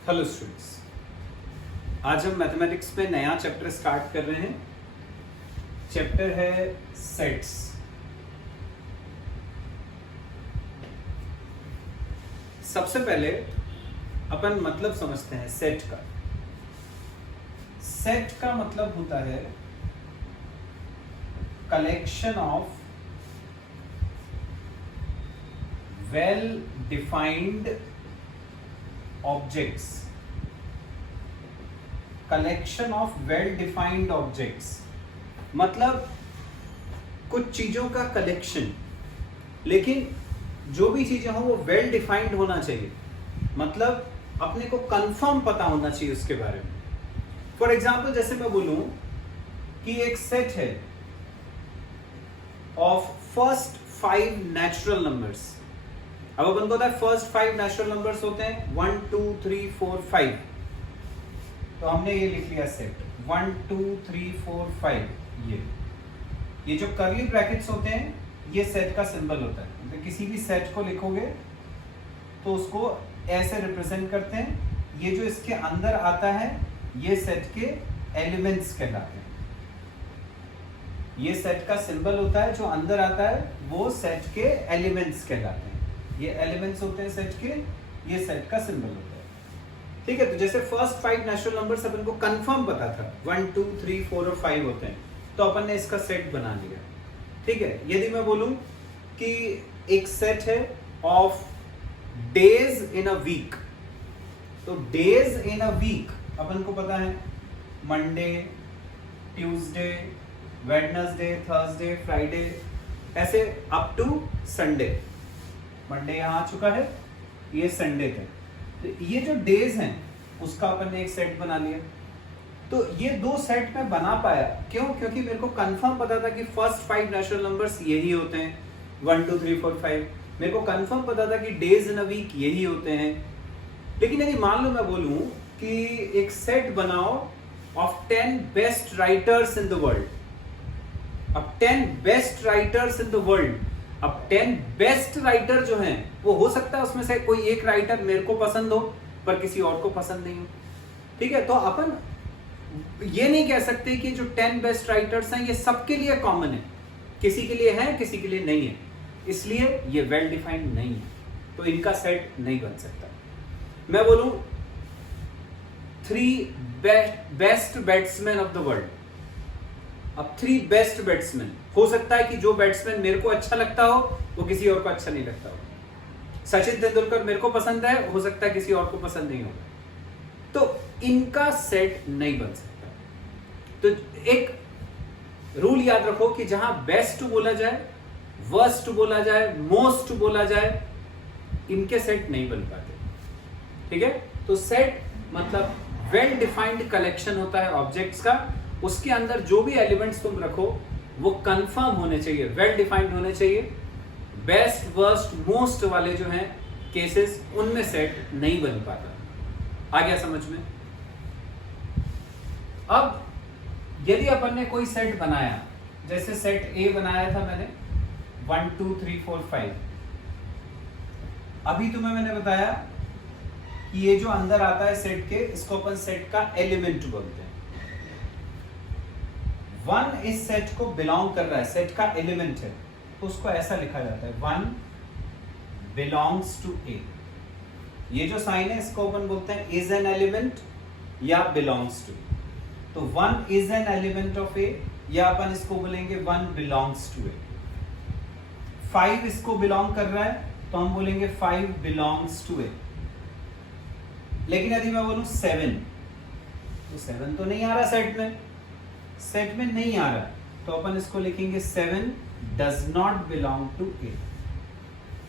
Hello students, आज हम mathematics में नया चैप्टर स्टार्ट कर रहे हैं। चैप्टर है सेट्स। सबसे पहले अपन मतलब समझते हैं सेट का। सेट का मतलब होता है collection of well defined objects. Collection of well defined objects मतलब कुछ चीजों का कलेक्शन, लेकिन जो भी चीजें हो वो वेल डिफाइंड होना चाहिए। मतलब अपने को कंफर्म पता होना चाहिए उसके बारे में। फॉर एग्जाम्पल जैसे मैं बोलूं कि एक सेट है ऑफ फर्स्ट 5 नेचुरल नंबर्स। अब अपन को पता है फर्स्ट 5 नेचुरल नंबर्स होते हैं 1 2 3 4 5। तो हमने ये लिख लिया सेट 1 2 3 4 5। ये जो कर्ली ब्रैकेट्स होते हैं ये सेट का सिंबल होता है। तो किसी भी सेट को लिखोगे तो उसको ऐसे रिप्रेजेंट करते हैं। ये जो इसके अंदर आता है ये सेट के एलिमेंट्स कहलाते हैं। ये सेट का सिंबल होता है, जो अंदर आता है वो सेट के एलिमेंट्स कहलाते हैं। ये एलिमेंट्स होते हैं सेट के, ये सेट का सिंबल होता है। ठीक है, तो जैसे फर्स्ट 5 नेचुरल नंबर्स अपन को कंफर्म पता था 1 2 3 4 और 5 होते हैं, तो अपन ने इसका सेट बना लिया। ठीक है, यदि मैं बोलूं कि एक सेट है of days in a week, तो डेज इन अ वीक अपन को पता है Monday, Tuesday, Wednesday, Thursday, Friday, ऐसे अप टू संडे। मंडे यहाँ आ चुका है, ये संडे थे, तो ये जो डेज हैं उसका अपन ने एक सेट बना लिया। तो ये दो सेट में बना पाया, क्यों? क्योंकि मेरे को कंफर्म पता था कि फर्स्ट 5 नेचुरल नंबर्स यही होते हैं 1 2 3 4 5। मेरे को कंफर्म पता था कि डेज इन अ वीक यही होते हैं। लेकिन यदि मान लो मैं बोलूं कि एक सेट बनाओ of 10 best writers in the world. अब 10 best writers in the world, अब 10 बेस्ट राइटर जो हैं वो हो सकता है उसमें से कोई एक राइटर मेरे को पसंद हो पर किसी और को पसंद नहीं हो। ठीक है, तो अपन ये नहीं कह सकते कि जो 10 बेस्ट राइटर्स हैं ये सबके लिए कॉमन है। किसी के लिए है, किसी के लिए नहीं है, इसलिए ये वेल डिफाइंड नहीं है, तो इनका सेट नहीं बन सकता। मैं बोलूं 3 best batsman of the world. अब 3 बेस्ट बैट्समैन, हो सकता है कि जो बैट्समैन मेरे को अच्छा लगता हो वो किसी और को अच्छा नहीं लगता हो। सचिन तेंदुलकर मेरे को पसंद है, हो सकता है किसी और को पसंद नहीं होगा, तो इनका सेट नहीं बन सकता। तो एक रूल याद रखो कि जहां बेस्ट बोला जाए, वर्स्ट बोला जाए, मोस्ट बोला जाए, इनके सेट नहीं बन पाते। ठीक है, तो सेट मतलब वेल डिफाइंड कलेक्शन होता है ऑब्जेक्ट्स का। उसके अंदर जो भी एलिमेंट्स तुम रखो वो कंफर्म होने चाहिए, वेल डिफाइंड होने चाहिए। बेस्ट, वर्स्ट, मोस्ट वाले जो हैं केसेस, उनमें सेट नहीं बन पाता। आ गया समझ में? अब यदि अपन ने कोई सेट बनाया, जैसे सेट ए बनाया था मैंने 1 2 3 4 5। अभी तुम्हें मैंने बताया कि ये जो अंदर आता है सेट के, इसको अपन सेट का एलिमेंट बोलते हैं। 1 इस सेट को बिलोंग कर रहा है, सेट का एलिमेंट है, तो उसको ऐसा लिखा जाता है 1 बिलोंग्स टू ए। ये जो साइन है इसको अपन बोलते हैं इज एन एलिमेंट या बिलोंग्स टू। तो 1 इज एन एलिमेंट ऑफ ए, या अपन इसको बोलेंगे 1 बिलोंग्स टू ए। 5 इसको बिलोंग कर रहा है तो हम बोलेंगे 5 बिलोंग्स टू ए। लेकिन यदि मैं बोलूं 7, तो 7 तो नहीं आ रहा सेट में नहीं आ रहा, तो अपन इसको लिखेंगे 7 डज नॉट बिलोंग टू ए।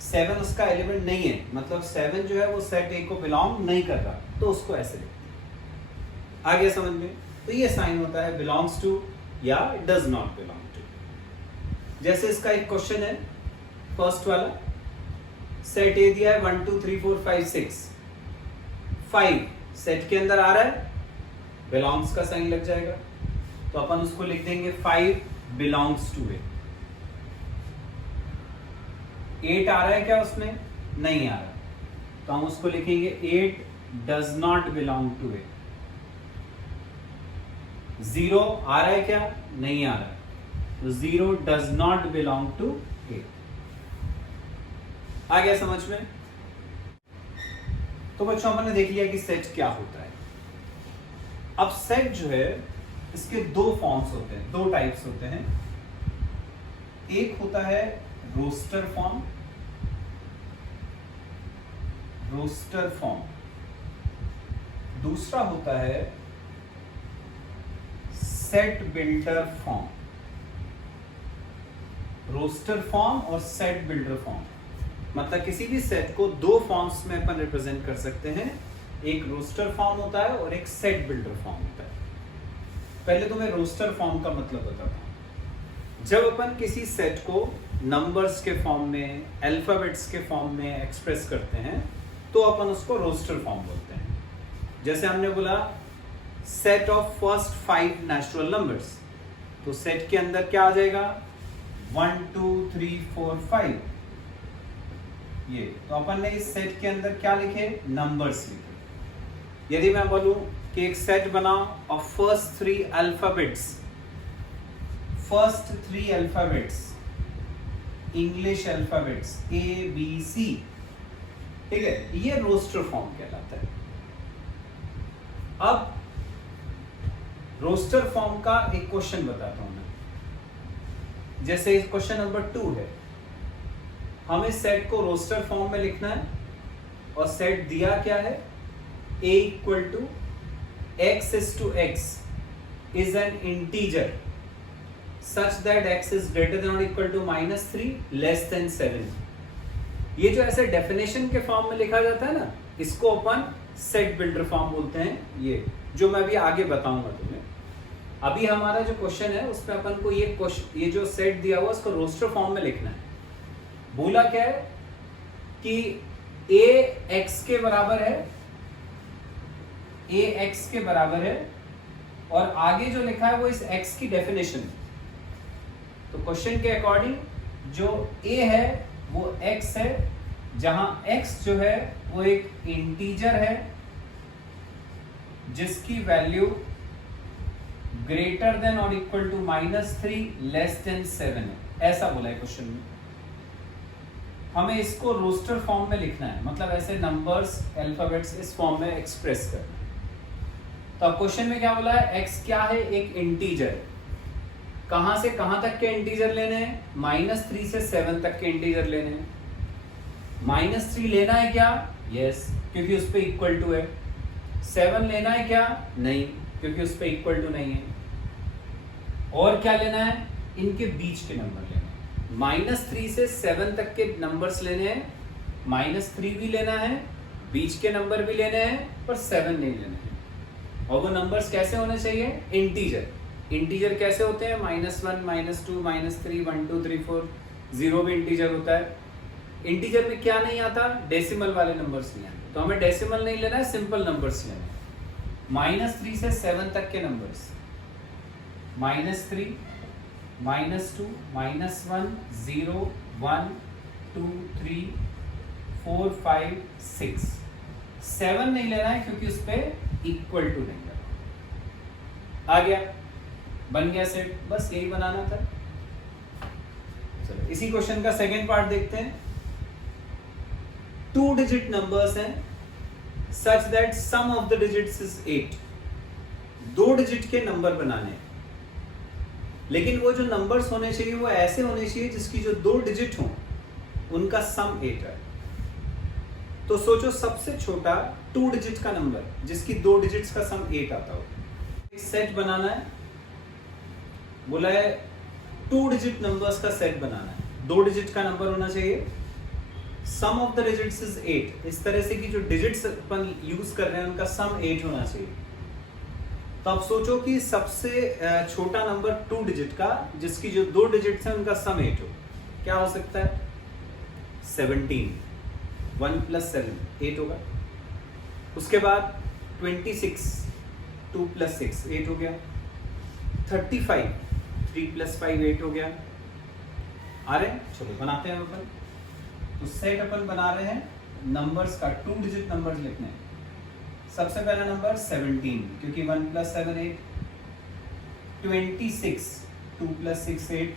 7 उसका एलिमेंट नहीं है, मतलब 7 जो है वो सेट ए को बिलोंग नहीं कर रहा, तो उसको ऐसे लिखते हैं। आ गया समझ में? तो ये साइन होता है बिलोंग्स टू या डज नॉट बिलोंग टू। जैसे इसका एक क्वेश्चन है फर्स्ट वाला, सेट ए दिया है 1 2 3 4 5 6। 5 सेट के अंदर आ रहा है, बिलोंग्स का साइन लग जाएगा, तो अपन उसको लिख देंगे 5 बिलोंग्स टू ए। 8 आ रहा है क्या उसमें? नहीं आ रहा, तो हम उसको लिखेंगे 8 डज नॉट बिलोंग टू ए। 0 आ रहा है क्या? नहीं आ रहा है, तो 0 डज नॉट बिलोंग टू ए। आ गया समझ में? तो बच्चों हमने देख लिया कि सेट क्या होता है। अब सेट जो है इसके दो फॉर्म्स होते हैं, दो टाइप्स होते हैं। एक होता है रोस्टर फॉर्म, रोस्टर फॉर्म। दूसरा होता है set builder form. Roster form और सेट बिल्डर फॉर्म, मतलब किसी भी सेट को दो फॉर्म्स में अपन रिप्रेजेंट कर सकते हैं। एक रोस्टर फॉर्म होता है और एक सेट बिल्डर फॉर्म होता है। पहले तो मैं रोस्टर फॉर्म का मतलब बताता हूं। जब अपन किसी सेट को नंबर्स के फॉर्म में, अल्फाबेट्स के फॉर्म में एक्सप्रेस करते हैं तो अपन उसको रोस्टर फॉर्म बोलते हैं। जैसे हमने बोला set of first 5 natural numbers, तो सेट के अंदर क्या आ जाएगा? 1 2 3 4 5। ये तो अपन ने इस सेट के अंदर क्या लिखे? नंबर्स लिखे। यदि मैं बोलूं कि एक सेट बनाओ of first 3 alphabets, first 3 alphabets, English alphabets ABC, ठीक है, ये रोस्टर फॉर्म कहलाता है। अब रोस्टर फॉर्म का एक क्वेश्चन बताता हूं मैं। जैसे क्वेश्चन नंबर 2 है, हमें सेट को रोस्टर फॉर्म में लिखना है और सेट दिया क्या है? A equal to x is to x is an integer such that x is greater than or equal to -3 less than 7। ये जो ऐसे डेफिनेशन के फॉर्म में लिखा जाता है ना, इसको अपन सेट बिल्डर फॉर्म बोलते हैं। ये जो मैं अभी आगे बताऊंगा तुम्हें। अभी हमारा जो क्वेश्चन है उसमें अपन को ये जो सेट दिया हुआ उसको रोस्टर फॉर्म में लिखना है। बोला क्या है कि a x के बराबर है, a x के बराबर है, और आगे जो लिखा है वो इस x की डेफिनेशन। तो क्वेश्चन के अकॉर्डिंग जो a है वो x है, जहां x जो है वो एक इंटीजर है जिसकी वैल्यू ग्रेटर देन और इक्वल टू -3 लेस देन 7 है। ऐसा बोला है क्वेश्चन में। हमें इसको रोस्टर फॉर्म में लिखना है, मतलब ऐसे नंबर्स, अल्फाबेट्स इस फॉर्म में एक्सप्रेस करना है। तो अब क्वेश्चन में क्या बोला है? x क्या है? एक इंटीजर। कहां से कहां तक के इंटीजर लेने हैं? -3 से 7 तक के इंटीजर लेने हैं। -3 लेना है क्या? यस, क्योंकि उस पे इक्वल टू है। 7 लेना है क्या? नहीं, क्योंकि उस पे इक्वल टू नहीं है। और क्या लेना है? इनके बीच के नंबर लेने हैं। -3 से 7 तक के नंबर्स लेने हैं। -3 भी लेना है, बीच के नंबर भी लेने हैं, पर 7 नहीं लेना है। और वो नंबर्स कैसे होने चाहिए? इंटीजर। इंटीजर कैसे होते हैं? -1 -2 -3 1 2 3 4। 0 भी इंटीजर होता है। इंटीजर में क्या नहीं आता? डेसिमल वाले नंबर्स नहीं आते। तो हमें डेसिमल नहीं लेना है, सिंपल नंबर्स लेना है। -3 से 7 तक के नंबर्स, -3 -2 -1 0 1 2 3 4 5 6। 7 नहीं लेना है क्योंकि उस पे इक्वल टू नहीं लेना। आ गया, बन गया सेट। बस यही बनाना था। चलो इसी क्वेश्चन का सेकेंड पार्ट देखते हैं। 2 डिजिट नंबर्स हैं such that sum of the digits is 8। 2 digit के नंबर बनाने हैं, लेकिन वो जो नंबर्स होने चाहिए वो ऐसे होने चाहिए जिसकी जो 2 डिजिट हो उनका सम 8 है। तो सोचो सबसे छोटा 2 डिजिट का नंबर जिसकी 2 डिजिट्स का सम 8 आता हो। एक सेट बनाना है, बोला है 2 डिजिट नंबर्स का सेट बनाना है। 2 डिजिट का नंबर होना चाहिए, सम ऑफ द डिजिट्स इज 8। इस तरह से कि जो डिजिट्स अपन यूज कर रहे हैं उनका सम 8 होना चाहिए। तो अब सोचो कि सबसे छोटा नंबर 2 डिजिट का जिसकी जो 2 डिजिट्स हैं उनका सम 8 हो, क्या हो सकता है? 17। 1 + 7 8 होगा। उसके बाद 26 2 + 6 8 हो गया। 35 3 + 5 8 हो गया। आ रहे हैं? चलो बनाते हैं अपन। तो सेट अपन बना रहे हैं नंबर्स का, 2 डिजिट नंबर्स लिखने हैं। सबसे पहला नंबर 17, क्योंकि 1 + 7 8, 26, 2 + 6 8,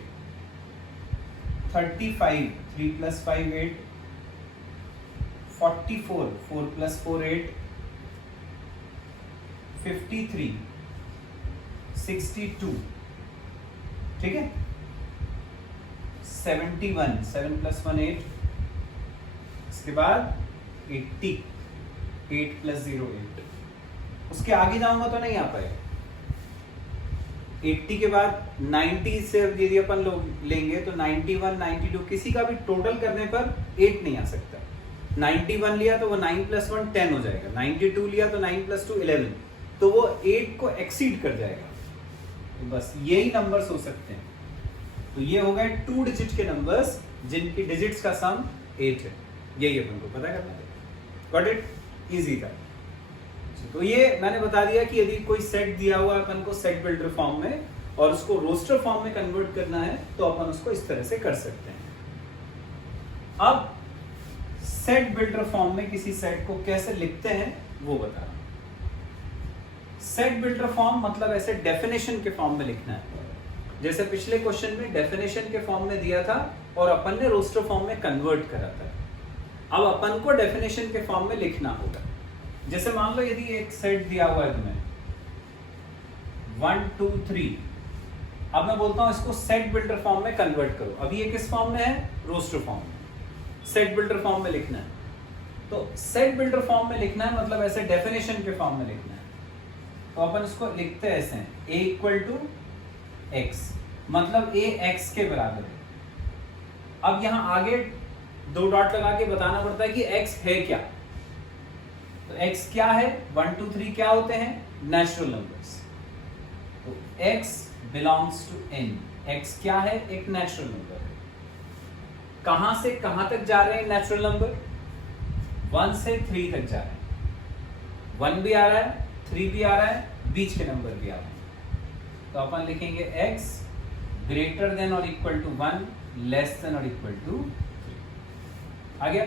35, 3 + 5 8, 44, 4 + 4 8, 53, 62, ठीक है, 71, 7 + 1 8, इसके बाद 80, 8 + 0 8, उसके आगे जाऊंगा तो नहीं आ पाएगा। 80 के बाद 90 से यदि अपन लोग लेंगे तो 91, 92 किसी का भी टोटल करने पर 8 नहीं आ सकता। 91 लिया तो वो 9 + 1 10 हो जाएगा, 92 लिया तो 9 + 2 11, तो वो 8 को एक्सीड कर जाएगा। तो बस यही नंबर्स हो सकते हैं। तो ये हो गए 2 डिजिट के नंबर्स जिनकी डिजिट्स का सम 8 है। यही अपन को पता करना है। Got it? इजी था। तो ये मैंने बता दिया कि यदि कोई सेट दिया हुआ है अपन को सेट बिल्डर फॉर्म में और उसको रोस्टर फॉर्म में कन्वर्ट करना है तो अपन उसको इस तरह से कर सकते हैं। अब सेट बिल्डर फॉर्म में किसी सेट को कैसे लिखते हैं वो बता रहा हूं। सेट बिल्डर फॉर्म मतलब ऐसे डेफिनेशन के फॉर्म में लिखना है। जैसे पिछले क्वेश्चन में डेफिनेशन के फॉर्म में दिया था और अपन ने रोस्टर फॉर्म में कन्वर्ट करा था। अब अपन को डेफिनेशन के फॉर्म में लिखना होगा। जैसे मान लो यदि एक सेट दिया हुआ है तुम्हें 1 2 3, अब मैं बोलता हूं इसको सेट बिल्डर फॉर्म में कन्वर्ट करो। अभी ये किस फॉर्म में है? रोस्टर फॉर्म में। सेट बिल्डर फॉर्म में लिखना है तो सेट बिल्डर फॉर्म में लिखना है मतलब ऐसे डेफिनेशन के फॉर्म में लिखना है। तो अपन इसको लिखते हैं ऐसे, a = x, मतलब a x के बराबर है। अब यहां आगे 2 डॉट लगा के बताना पड़ता है कि x है क्या। तो x क्या है? 1 2 3 क्या होते हैं? Natural numbers. तो x belongs to n। x क्या है? एक नेचुरल नंबर है। कहां से कहां तक जा रहे हैं नेचुरल नंबर? 1 से 3 तक जा रहे हैं। 1 भी आ रहा है, 3 भी आ रहा है, बीच के नंबर भी आ रहे हैं। तो अपन लिखेंगे x ग्रेटर देन और इक्वल टू 1, लेस देन और इक्वल टू 3। आ गया?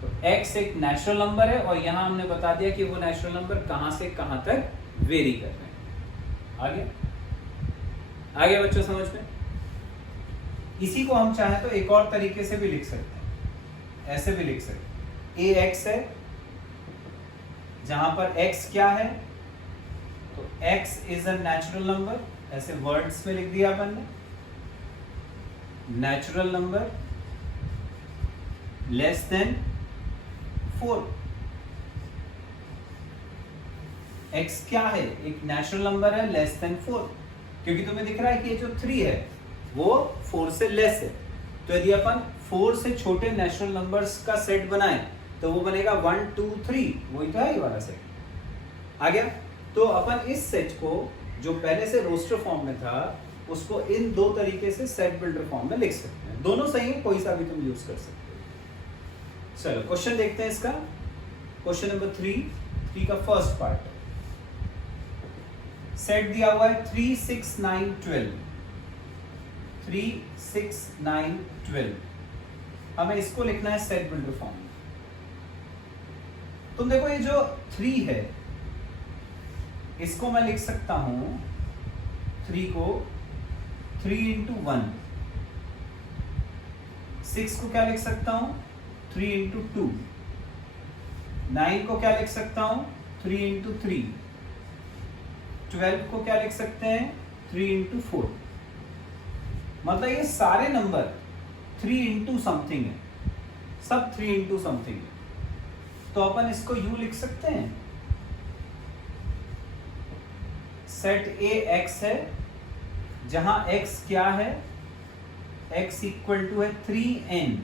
तो x एक नेचुरल नंबर है और यहां हमने बता दिया कि वो नेचुरल नंबर कहां से कहां तक वेरी कर रहे हैं। आ गया? आ गया बच्चों समझ में? इसी को हम चाहे तो एक और तरीके से भी लिख सकते हैं, ऐसे भी लिख सकते हैं। ax है जहां पर x क्या है? तो x is a natural number, ऐसे वर्ड्स में लिख दिया अपन ने, natural number less than 4। x क्या है? एक नेचुरल नंबर है लेस देन 4, क्योंकि तुम्हें दिख रहा है कि ये जो 3 है वो 4 से लेस है। तो यदि अपन 4 से छोटे नेचुरल नंबर्स का सेट बनाएं तो वो बनेगा 1 2 3, वही तो है ये वाला सेट। आ गया? तो अपन इस सेट को जो पहले से रोस्टर फॉर्म में था उसको इन 2 तरीके से सेट बिल्डर फॉर्म में लिख सकते हैं। दोनों सही है, कोई सा भी तुम यूज कर सकते हो। चलो क्वेश्चन देखते हैं इसका। क्वेश्चन नंबर 3 का फर्स्ट पार्ट। सेट दिया हुआ है 3 6 9 12, 3 6 9 12। हमें इसको लिखना है सेट बिल्डर फॉर्म में। तुम देखो ये जो 3 है इसको मैं लिख सकता हूं 3 को 3 × 1। 6 को क्या लिख सकता हूं? 3 × 2। 9 को क्या लिख सकता हूं? 3 × 3। 12 को क्या लिख सकते हैं? 3 × 4। मतलब ये सारे नंबर 3 × समथिंग है, सब 3 × समथिंग है। तो अपन इसको यूं लिख सकते हैं, सेट A x है जहां x क्या है? x इक्वल टू है 3n।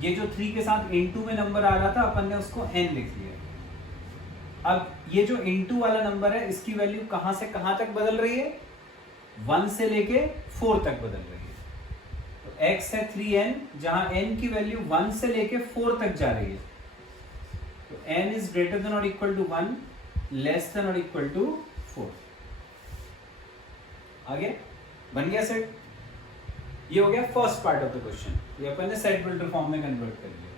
ये जो 3 के साथ into में नंबर आ रहा था अपन ने उसको n लिख लिया। अब ये जो into वाला नंबर है इसकी वैल्यू कहां से कहां तक बदल रही है? 1 से लेके 4 तक बदल रही है। तो x है 3n जहां n की वैल्यू 1 से लेके 4 तक जा रही है। तो n इज ग्रेटर देन और इक्वल टू 1, लेस देन और इक्वल टू 4। आगे बन गया सेट। ये हो गया first part of the question. ये अपन ने सेट बिल्डर फॉर्म में कन्वर्ट कर लिया।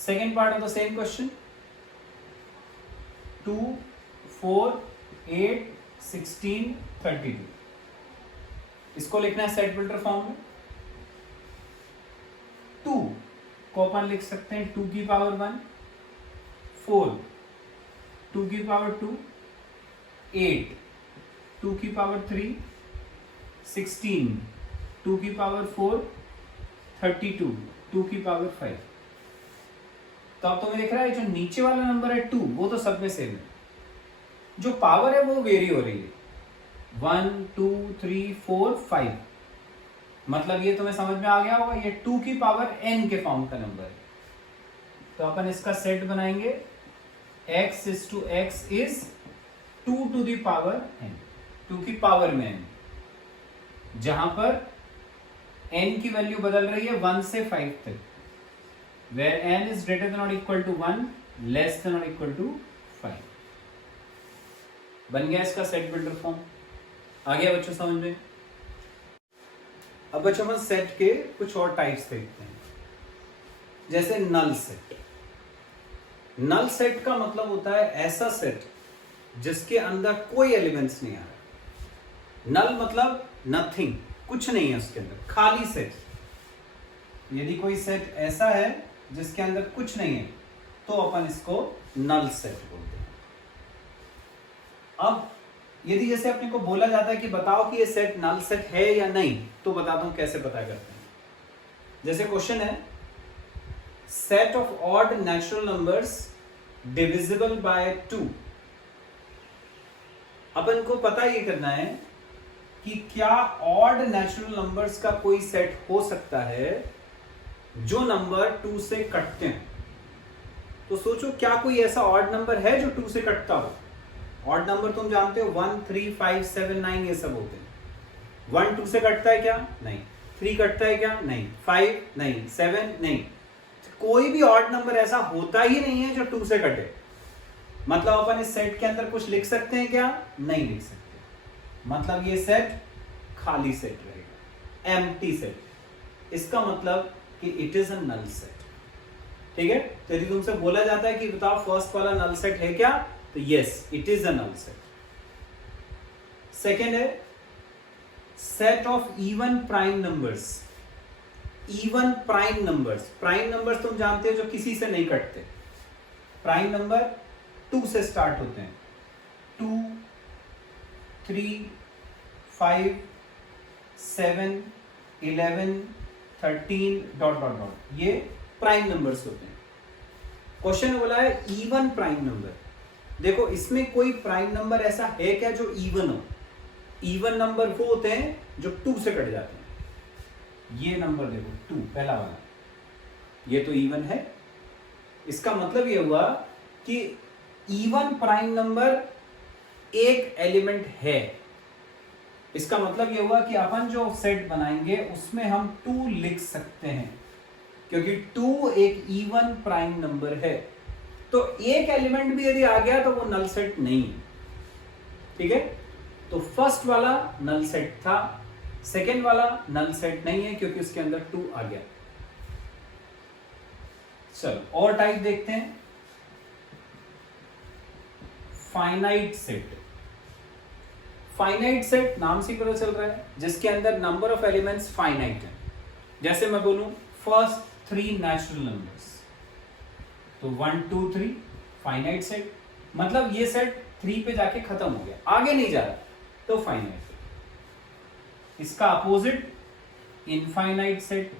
Second part of the same question, 2 4 8 16 32, इसको लिखना है सेट बिल्डर फॉर्म में। 2 को अपन लिख सकते हैं 2 की पावर 1, 4 2 की पावर 2, 8 2 की पावर 3, 16 2 की पावर 4, 32 2 की पावर 5। तो अब तुम्हें दिख रहा है जो नीचे वाला नंबर है 2 वो तो सब में सेम है, जो पावर है वो वेरी हो रही है 1 2 3 4 5। मतलब ये तुम्हें समझ में आ गया होगा, ये 2 की पावर n के फॉर्म का नंबर है। तो अपन इसका सेट बनाएंगे, x is to x is 2 to the power n, 2 की पावर में n, जहां पर n की वैल्यू बदल रही है 1 से 5 तक, where n is greater than or equal to 1, less than or equal to 5। बन गया इसका सेट बिल्डर फॉर्म। आ गया बच्चों समझ में? अब बच्चों हम सेट के कुछ और टाइप्स देखते हैं, जैसे नल सेट। नल सेट का मतलब होता है ऐसा सेट जिसके अंदर कोई एलिमेंट्स नहीं आ रहा। नल मतलब नथिंग, कुछ नहीं है उसके अंदर, खाली सेट। यदि कोई सेट ऐसा है जिसके अंदर कुछ नहीं है तो अपन इसको नल सेट बोलते हैं। अब यदि जैसे अपने को बोला जाता है कि बताओ कि ये सेट नल सेट है या नहीं, तो बताता हूं कैसे पता करते हैं। जैसे क्वेश्चन है, set of odd natural numbers divisible by 2। अपन को पता ये करना है कि क्या ऑड नेचुरल नंबर्स का कोई सेट हो सकता है जो नंबर 2 से कटते हैं। तो सोचो क्या कोई ऐसा ऑड नंबर है जो 2 से कटता हो। ऑड नंबर तुम जानते हो 1 3 5 7 9 ये सब होते हैं। 1 2 से कटता है क्या? नहीं। 3 कटता है क्या? नहीं। 5 नहीं। 7 नहीं। कोई भी ऑड नंबर ऐसा होता ही नहीं है जो 2 से कटे। मतलब अपन इस सेट के अंदर कुछ लिख सकते हैं क्या? नहीं लिख सकते। मतलब ये सेट खाली सेट रहेगा, एम्प्टी सेट। इसका मतलब कि it is a null set. ठीक है, तो यदि तुमसे बोला जाता है कि बताओ फर्स्ट वाला नल सेट है क्या, तो yes it is a null set. Second है set of even prime numbers. Even prime numbers, prime numbers तुम जानते हो जो किसी से नहीं कटते। प्राइम नंबर 2 से स्टार्ट होते हैं, 2 3 5 7 11 13 डॉट डॉट डॉट, ये प्राइम नंबर्स होते हैं। क्वेश्चन बोला है इवन प्राइम नंबर। देखो इसमें कोई प्राइम नंबर ऐसा है क्या जो इवन हो? इवन नंबर वो होते हैं जो 2 से कट जाते हैं। ये नंबर देखो 2 पहला वाला, ये तो इवन है। इसका मतलब ये हुआ कि इवन प्राइम नंबर एक एलिमेंट है। इसका मतलब ये हुआ कि अपन जो सेट बनाएंगे उसमें हम 2 लिख सकते हैं, क्योंकि 2 एक इवन प्राइम नंबर है। तो एक एलिमेंट भी यदि आ गया तो वो नल सेट नहीं है। ठीक है, तो फर्स्ट वाला नल सेट था, सेकेंड वाला नल सेट नहीं है क्योंकि उसके अंदर 2 आ गया। चलो और टाइप देखते हैं, फाइनाइट सेट। फाइनाइट सेट नाम से पता चल रहा है जिसके अंदर नंबर ऑफ एलिमेंट्स फाइनाइट है। जैसे मैं बोलूं फर्स्ट 3 नेचुरल नंबर्स, तो 1 2 3 फाइनाइट सेट। मतलब ये सेट 3 पे जाके खत्म हो गया, आगे नहीं जा रहा, तो फाइनाइट सेट। इसका अपोजिट इनफाइनाइट सेट।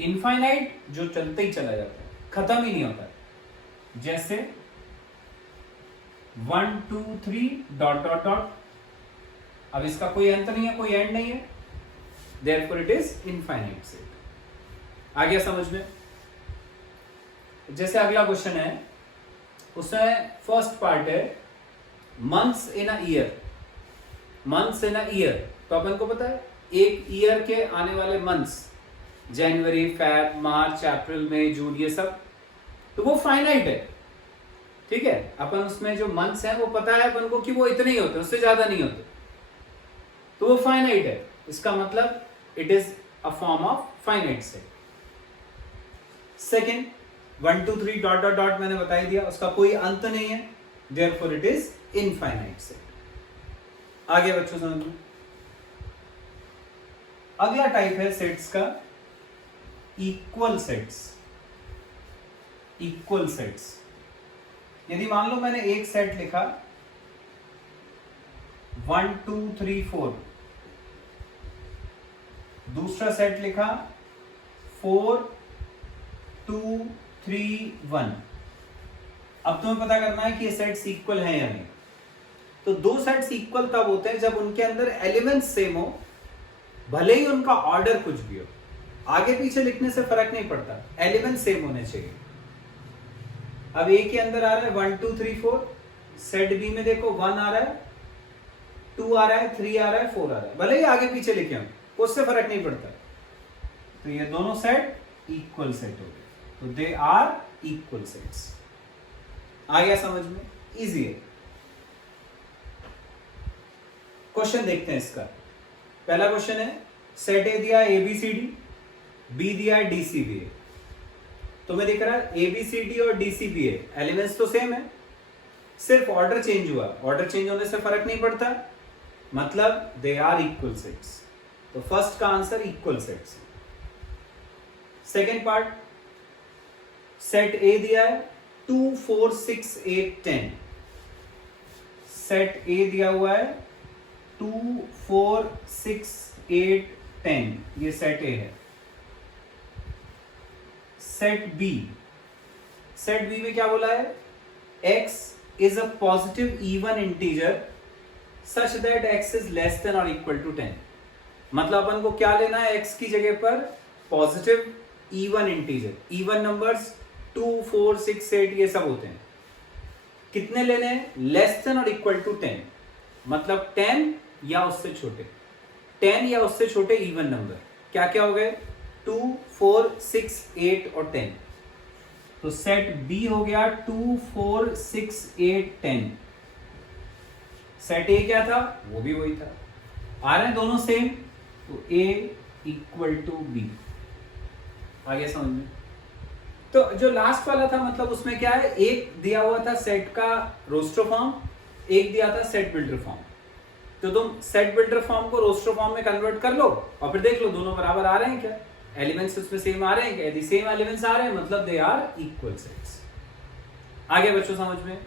इनफाइनाइट जो चलते ही चला जाता है, खत्म ही नहीं होता। जैसे 1 2 3 डॉट डॉट डॉट, अब इसका कोई अंत नहीं है, कोई एंड नहीं है, therefore it is infinite set. आ गया समझ में? जैसे अगला क्वेश्चन है, उसमें फर्स्ट पार्ट है months in a year. Months in a year, तो अपन को पता है एक ईयर के आने वाले मंथ्स जनवरी फैब मार्च अप्रैल मई जून ये सब, तो वो फाइनाइट है। ठीक है, अपन उसमें जो मंथ्स हैं वो पता है अपन को कि वो इतने ही होते, उससे ज्यादा नहीं होते, तो वो फाइनाइट है। इसका मतलब it is a form of finite set. Second 1 2 3 dot dot dot मैंने बता ही दिया, उसका कोई अंत नहीं है, therefore it is infinite set. आगे बच्चों समझ में। अगला टाइप है सेट्स का इक्वल सेट्स। इक्वल सेट्स, यदि मान लो मैंने एक सेट लिखा 1 2 3 4, दूसरा सेट लिखा 4 2 3 1। अब तुम्हें पता करना है कि ये सेट्स इक्वल हैं या नहीं। तो दो सेट्स इक्वल तब होते हैं जब उनके अंदर एलिमेंट्स सेम हो, भले ही उनका ऑर्डर कुछ भी हो, आगे पीछे लिखने से फर्क नहीं पड़ता, एलिमेंट सेम होने चाहिए। अब ए के अंदर आ रहा है 1 2 3 4, सेट बी में देखो 1 आ रहा है, 2 आ रहा है, 3 आ रहा है, 4 आ रहा है, भले ही आगे पीछे लिखे हम, उससे फर्क नहीं पड़ता। तो ये दोनों सेट इक्वल सेट हो गए, तो दे आर इक्वल सेट्स। आ गया समझ में? इजी है। क्वेश्चन देखते हैं इसका। पहला क्वेश्चन है, सेट ए दिया है ABCD, बी दिया है DCBA। तुम्हें दिख रहा है ABCD और DCBA एलिमेंट्स तो सेम है, सिर्फ ऑर्डर चेंज हुआ। ऑर्डर चेंज होने से फर्क नहीं पड़ता, मतलब दे आर इक्वल सेट्स। तो फर्स्ट का answer equal sets. Second part, set ए दिया है 2 4 6 8 10। सेट ए दिया हुआ है 2 4 6 8 10, ये सेट ए है। सेट बी, सेट बी में क्या बोला है, x is a positive even integer such that x is less than or equal to 10। मतलब अपन को क्या लेना है, x की जगह पर positive even integer. Even numbers 2 4 6 8 ये सब होते हैं। कितने लेने हैं, लेस देन और इक्वल टू 10, मतलब 10 या उससे छोटे, 10 या उससे छोटे इवन नंबर। क्या क्या हो गए, 2 4 6 8 और 10। तो सेट बी हो गया 2 4 6 8 10। सेट ए क्या था, वो भी वही था। आ रहे हैं दोनों सेम, तो ए इक्वल टू बी। आगे समझ में। तो जो लास्ट वाला था, मतलब उसमें क्या है, एक दिया हुआ था सेट का रोस्टर फॉर्म, एक दिया था सेट बिल्डर फॉर्म। तो तुम सेट बिल्डर फॉर्म को रोस्टर फॉर्म में कन्वर्ट कर लो और फिर देख लो दोनों बराबर आ रहे हैं क्या, एलिमेंट्स उसमें सेम आ रहे हैं क्या। यदि सेम एलिमेंट्स आ रहे हैं मतलब दे आर इक्वल सेट्स। आगे बच्चों समझ में।